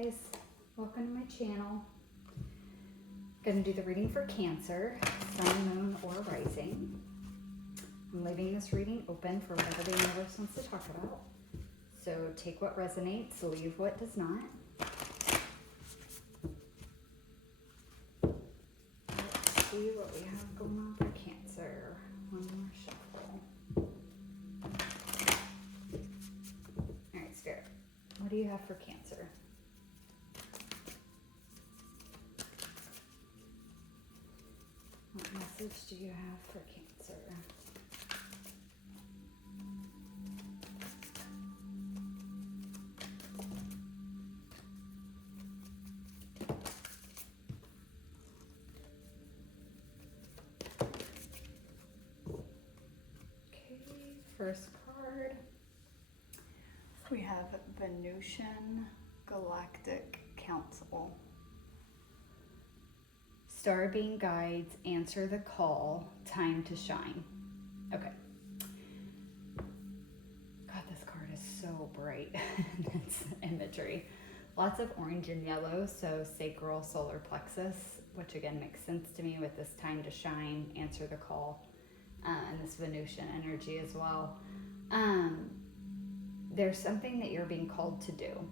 guys, welcome to my channel. Gonna do the reading for Cancer, Sun, Moon, or Rising. I'm leaving this reading open for whatever the universe wants to talk about. So take what resonates, leave what does not. Let's see what we have going on for Cancer. One more shuffle. All right, Spirit, what do you have for Cancer? What message do you have for Cancer? Okay, first card. We have Venusian Galactic Council. Star being guides, answer the call, time to shine. Okay. God, this card is so bright in its imagery. Lots of orange and yellow, so sacral, solar plexus, which again makes sense to me with this time to shine, answer the call, and this Venusian energy as well. There's something that you're being called to do.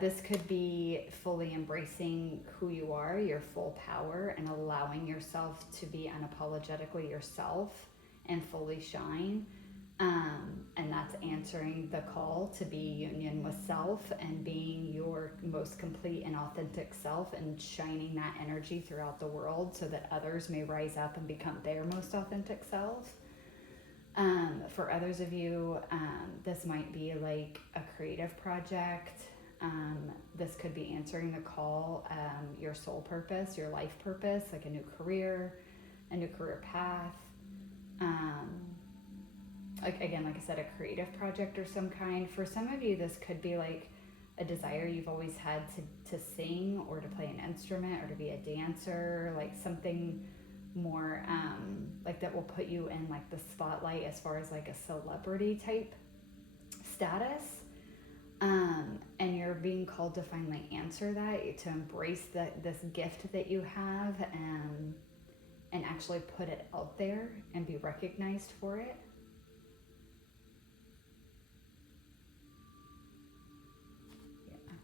This could be fully embracing who you are, your full power, and allowing yourself to be unapologetically yourself and fully shine. And that's answering the call to be union with self and being your most complete and authentic self and shining that energy throughout the world so that others may rise up and become their most authentic self. For others of you, this might be like a creative project. This could be answering the call, your soul purpose, your life purpose, like a new career path. Like I said, a creative project or some kind. For some of you, this could be like a desire you've always had to sing or to play an instrument or to be a dancer, like something more like that will put you in like the spotlight as far as like a celebrity type status. And you're being called to finally answer that, to embrace this gift that you have, and actually put it out there and be recognized for it. Yeah.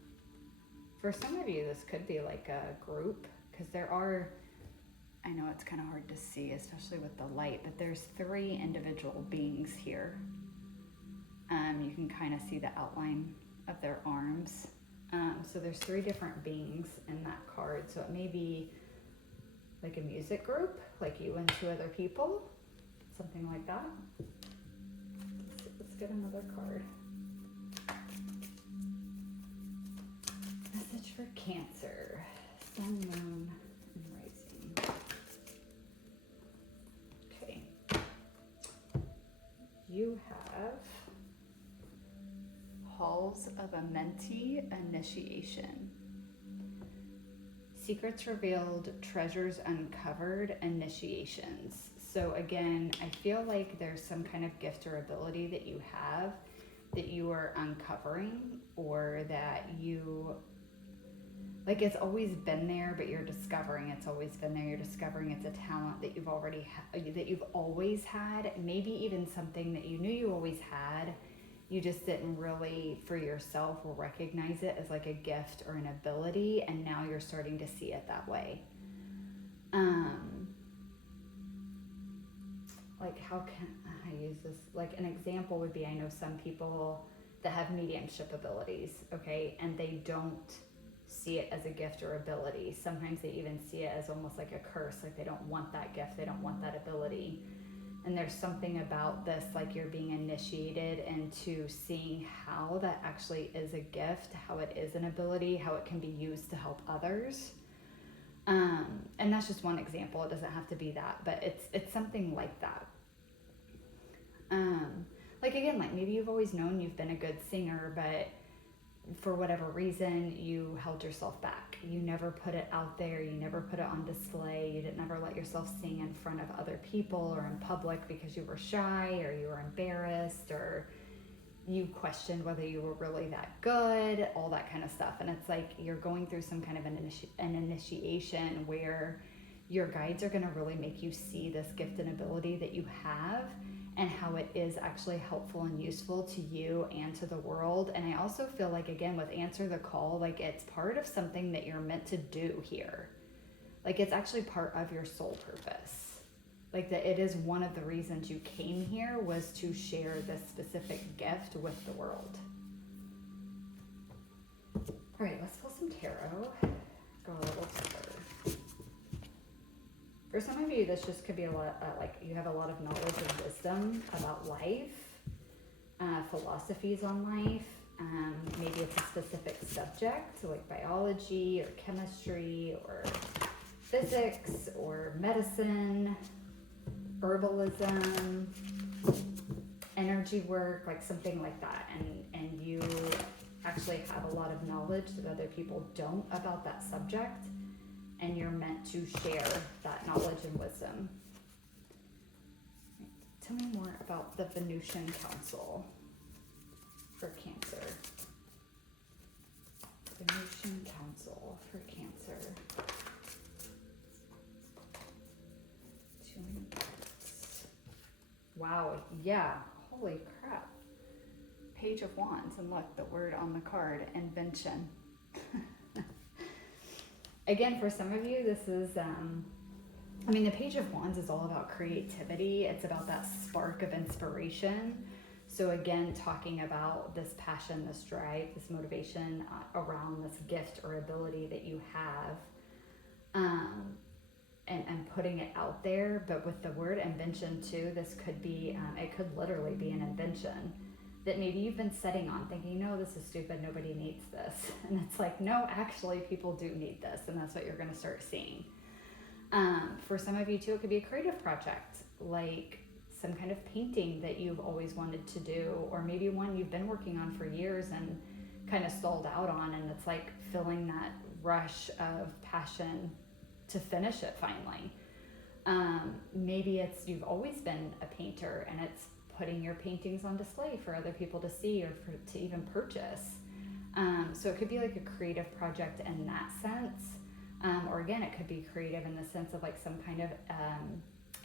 For some of you, this could be like a group, because there are, I know it's kind of hard to see, especially with the light, but there's 3 individual beings here. You can kind of see the outline of their arms. So there's 3 different beings in that card. So it may be like a music group, like you and 2 other people, something like that. Let's get another card. Message for Cancer, Sun, Moon, and Rising. Okay. You have Halls of Amenti Initiation. secrets revealed, treasures uncovered, initiations. So again, I feel like there's some kind of gift or ability that you have that you are uncovering, or that you, like, it's always been there, but you're discovering it's always been there. You're discovering it's a talent that you've already that you've always had, maybe even something that you knew you always had. You just didn't really, for yourself, recognize it as like a gift or an ability, and now you're starting to see it that way. Like, how can I use this? Like, an example would be, I know some people that have mediumship abilities, okay, and they don't see it as a gift or ability. Sometimes they even see it as almost like a curse, like they don't want that gift, they don't want that ability. And there's something about this, like you're being initiated into seeing how that actually is a gift, how it is an ability, how it can be used to help others. And that's just one example. It doesn't have to be that, but it's something like that. Like, again, like maybe you've always known you've been a good singer, but for whatever reason, you held yourself back. You never put it out there. You never put it on display. You didn't ever let yourself sing in front of other people or in public because you were shy or you were embarrassed, or you questioned whether you were really that good, all that kind of stuff. And it's like you're going through some kind of an initiation where your guides are going to really make you see this gift and ability that you have and how it is actually helpful and useful to you and to the world. And I also feel like, again, with Answer the Call, like it's part of something that you're meant to do here. Like it's actually part of your soul purpose. Like that it is one of the reasons you came here was to share this specific gift with the world. All right, let's pull some tarot. Go a little deeper. For some of you, this just could be a lot, like you have a lot of knowledge and wisdom about life, philosophies on life. Maybe it's a specific subject, so like biology or chemistry or physics or medicine, herbalism, energy work, like something like that. And you actually have a lot of knowledge that other people don't about that subject. And you're meant to share that knowledge and wisdom. Tell me more about the Venusian Council for Cancer. Venusian Council for Cancer. Wow, yeah, holy crap. Page of Wands, and look, the word on the card, invention. Again, for some of you, this is, the Page of Wands is all about creativity. It's about that spark of inspiration. So again, talking about this passion, this drive, this motivation around this gift or ability that you have, and putting it out there. But with the word invention too, this could be, it could literally be an invention that maybe you've been setting on thinking, no, this is stupid, nobody needs this. And it's like, no, actually people do need this. And that's what you're gonna start seeing. For some of you too, it could be a creative project, like some kind of painting that you've always wanted to do, or maybe one you've been working on for years and kind of stalled out on, and it's like feeling that rush of passion to finish it finally. Maybe it's you've always been a painter and it's putting your paintings on display for other people to see or to even purchase. So it could be like a creative project in that sense. Or again, it could be creative in the sense of like some kind of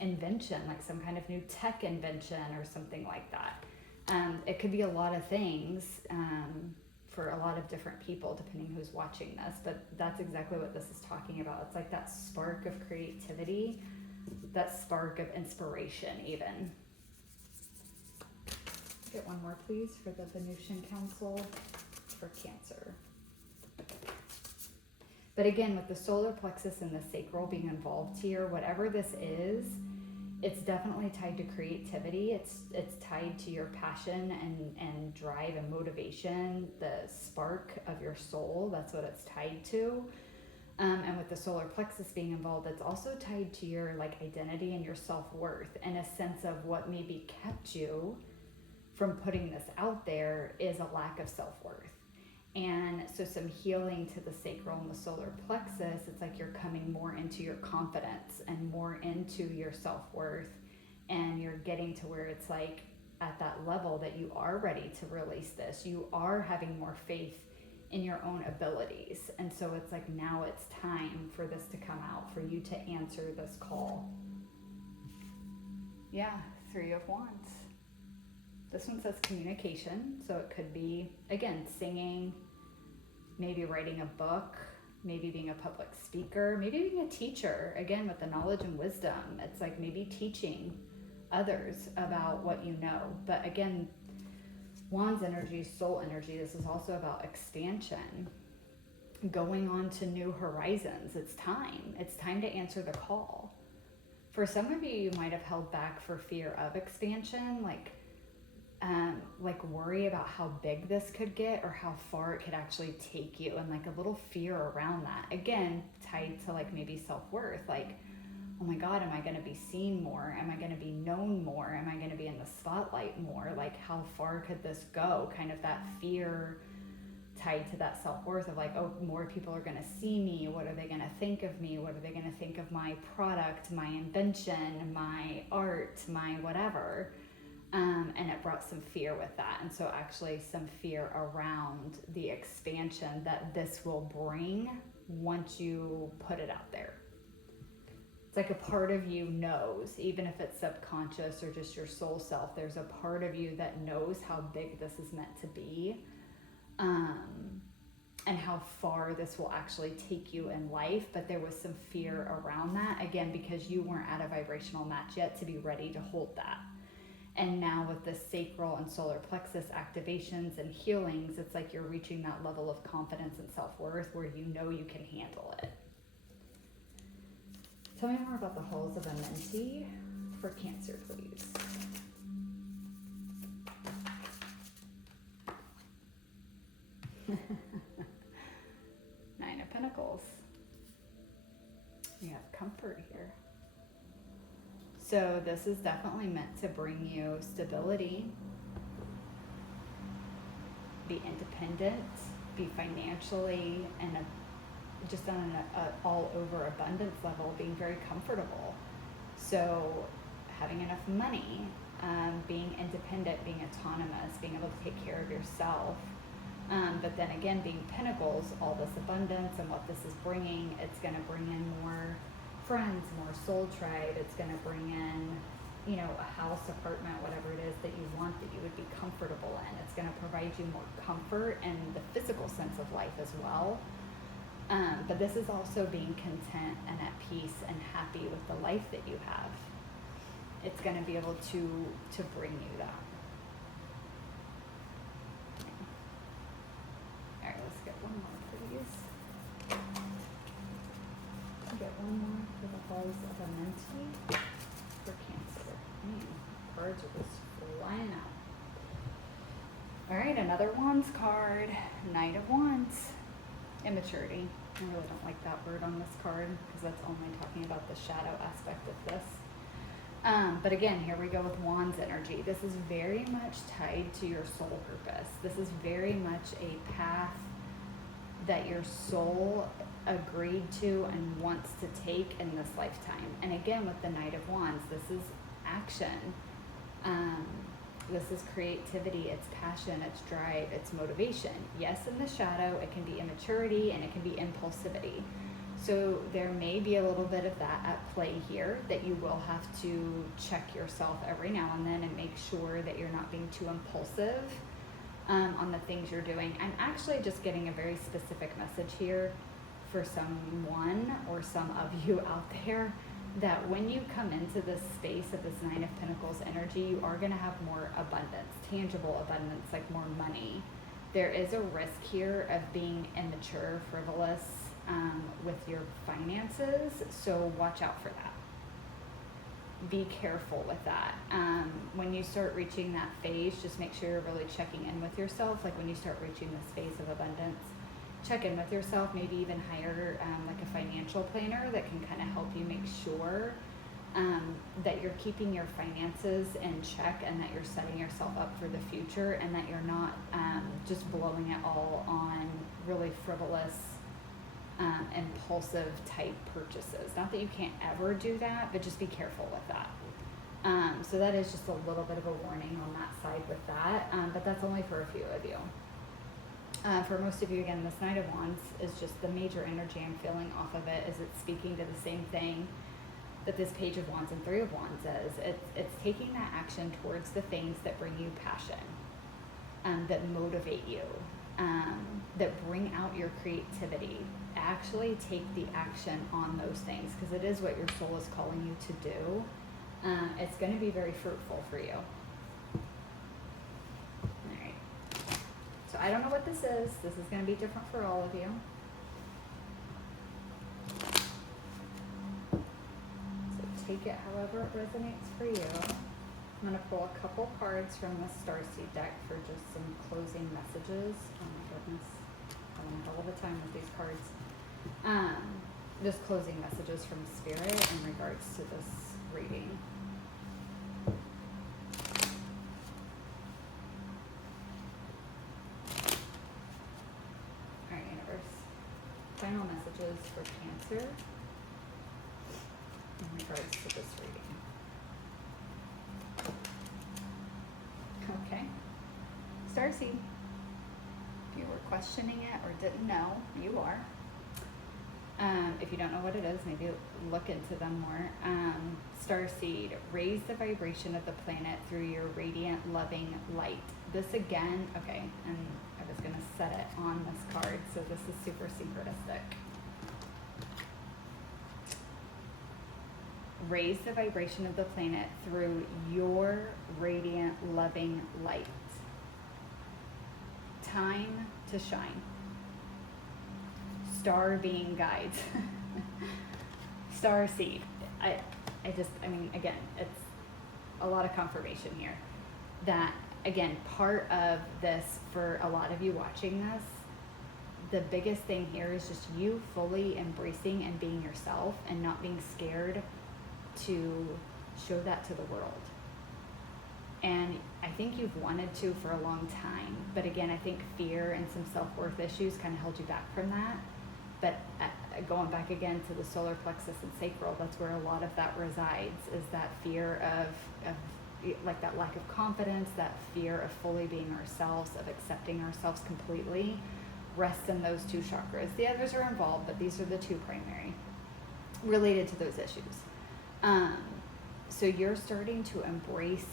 invention, like some kind of new tech invention or something like that. It could be a lot of things for a lot of different people, depending who's watching this, but that's exactly what this is talking about. It's like that spark of creativity, that spark of inspiration even. Get one more, please, for the Venusian Council for Cancer. But again, with the solar plexus and the sacral being involved here, whatever this is, it's definitely tied to creativity. It's tied to your passion and drive and motivation, the spark of your soul. That's what it's tied to. And with the solar plexus being involved, it's also tied to your like identity and your self-worth, and a sense of what maybe kept you from putting this out there is a lack of self-worth. And so some healing to the sacral and the solar plexus, it's like you're coming more into your confidence and more into your self-worth, and you're getting to where it's like at that level that you are ready to release this. You are having more faith in your own abilities. And so it's like now it's time for this to come out, for you to answer this call. Yeah, Three of Wands. This one says communication, so it could be, again, singing, maybe writing a book, maybe being a public speaker, maybe being a teacher, again, with the knowledge and wisdom. It's like maybe teaching others about what you know. But again, Wands energy, soul energy, this is also about expansion, going on to new horizons. It's time to answer the call. For some of you, you might have held back for fear of expansion, like worry about how big this could get or how far it could actually take you, and like a little fear around that. Again, tied to like maybe self-worth, like, oh my God, am I going to be seen more? Am I going to be known more? Am I going to be in the spotlight more? Like, how far could this go? Kind of that fear tied to that self-worth of like, oh, more people are going to see me. What are they going to think of me? What are they going to think of my product, my invention, my art, my whatever? And it brought some fear with that. And so actually some fear around the expansion that this will bring once you put it out there. It's like a part of you knows, even if it's subconscious or just your soul self, there's a part of you that knows how big this is meant to be, and how far this will actually take you in life. But there was some fear around that, again, because you weren't at a vibrational match yet to be ready to hold that. And now with the sacral and solar plexus activations and healings, it's like you're reaching that level of confidence and self-worth where you know you can handle it. Tell me more about the halls of Amenti for Cancer, please. Nine of Pentacles. You have comfort here. So this is definitely meant to bring you stability, be independent, be financially and just on an all over abundance level, being very comfortable. So having enough money, being independent, being autonomous, being able to take care of yourself. But then again, being Pentacles, all this abundance and what this is bringing, it's going to bring in more friends, more soul tribe. It's going to bring in, you know, a house, apartment, whatever it is that you want, that you would be comfortable in. It's going to provide you more comfort and the physical sense of life as well. But this is also being content and at peace and happy with the life that you have. It's going to be able to bring you that. All right, let's get one more, please. Get one more for the halls of Amenti for Cancer. Man, cards are just flying out. All right, another Wands card. Knight of Wands. Immaturity. I really don't like that word on this card because that's only talking about the shadow aspect of this. But again, here we go with Wands energy. This is very much tied to your soul purpose. This is very much a path that your soul agreed to and wants to take in this lifetime. And again, with the Knight of Wands, this is action. This is creativity, it's passion, it's drive, it's motivation. Yes, in the shadow, it can be immaturity and it can be impulsivity. So there may be a little bit of that at play here, that you will have to check yourself every now and then and make sure that you're not being too impulsive on the things you're doing. I'm actually just getting a very specific message here for someone or some of you out there, that when you come into this space of this Nine of Pentacles energy, you are going to have more abundance, tangible abundance, like more money. There is a risk here of being immature, frivolous with your finances, so watch out for that. Be careful with that. When you start reaching that phase, just make sure you're really checking in with yourself. Like when you start reaching this phase of abundance, check in with yourself, maybe even hire like a financial planner that can kind of help you make sure that you're keeping your finances in check and that you're setting yourself up for the future, and that you're not just blowing it all on really frivolous, impulsive type purchases. Not that you can't ever do that, but just be careful with that. So that is just a little bit of a warning on that side with that, but that's only for a few of you. For most of you, again, this Knight of Wands is just the major energy I'm feeling off of it, is it's speaking to the same thing that this Page of Wands and Three of Wands is. It's taking that action towards the things that bring you passion, that motivate you, that bring out your creativity. Actually take the action on those things, because it is what your soul is calling you to do. It's going to be very fruitful for you. So I don't know what this is. This is going to be different for all of you. So take it however it resonates for you. I'm going to pull a couple cards from the Starseed deck for just some closing messages. Oh my goodness. I'm having a hell of a time with these cards. Just closing messages from Spirit in regards to this reading. Final messages for Cancer in regards to this reading. Starseed. If you were questioning it or didn't know, you are. If you don't know what it is, maybe look into them more. Starseed, raise the vibration of the planet through your radiant, loving light. This again, okay, and I was going to set it on this card, so this is super synchronistic. Raise the vibration of the planet through your radiant, loving light. Time to shine. Star being guides. Star seed. I mean, again, it's a lot of confirmation here. That, again, part of this, for a lot of you watching this, the biggest thing here is just you fully embracing and being yourself and not being scared to show that to the world. And I think you've wanted to for a long time, but again, I think fear and some self-worth issues kind of held you back from that. But going back again to the solar plexus and sacral, that's where a lot of that resides, is that fear of like that lack of confidence, that fear of fully being ourselves, of accepting ourselves completely, rests in those two chakras. The others are involved, but these are the two primary related to those issues. So you're starting to embrace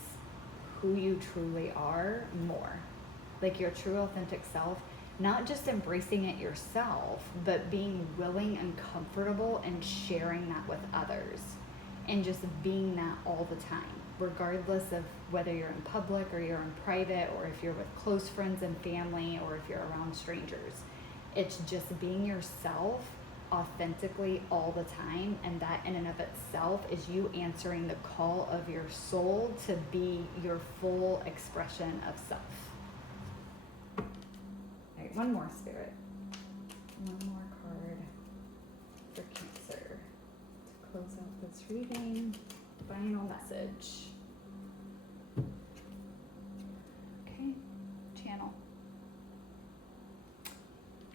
who you truly are more, like your true authentic self, not just embracing it yourself, but being willing and comfortable and sharing that with others and just being that all the time, regardless of whether you're in public or you're in private, or if you're with close friends and family, or if you're around strangers. It's just being yourself authentically all the time, and that in and of itself is you answering the call of your soul to be your full expression of self. All right, one more, Spirit. One more card for Cancer to close out this reading. Final message. Okay. Channel.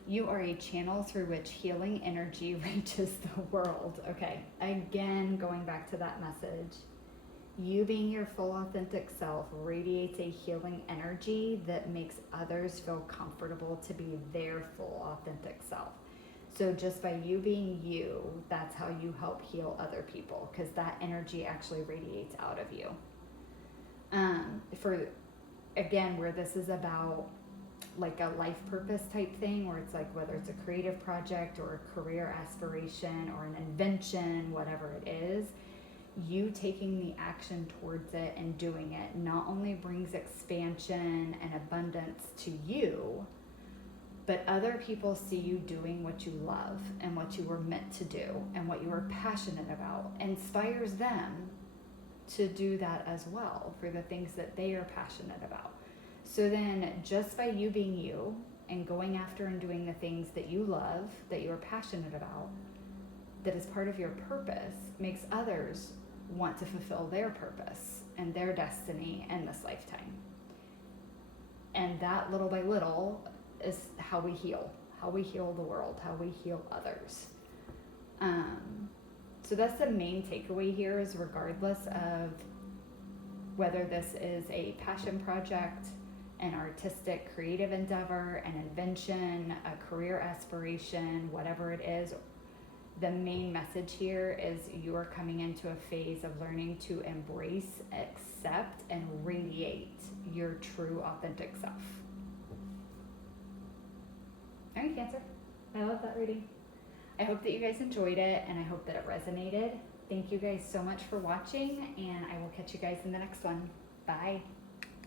You are a channel through which healing energy reaches the world. Okay, again, going back to that message. You being your full authentic self radiates a healing energy that makes others feel comfortable to be their full authentic self. So just by you being you, that's how you help heal other people, because that energy actually radiates out of you. For, again, where this is about like a life purpose type thing, where it's like whether it's a creative project or a career aspiration or an invention, whatever it is, you taking the action towards it and doing it not only brings expansion and abundance to you, but other people see you doing what you love and what you were meant to do and what you are passionate about, inspires them to do that as well for the things that they are passionate about. So then just by you being you and going after and doing the things that you love, that you are passionate about, that is part of your purpose, makes others want to fulfill their purpose and their destiny in this lifetime. And that little by little is how we heal the world, how we heal others. So that's the main takeaway here, is regardless of whether this is a passion project, an artistic creative endeavor, an invention, a career aspiration, whatever it is, the main message here is you are coming into a phase of learning to embrace, accept, and radiate your true authentic self. All right, Cancer. I love that reading. I hope that you guys enjoyed it, and I hope that it resonated. Thank you guys so much for watching, and I will catch you guys in the next one. Bye.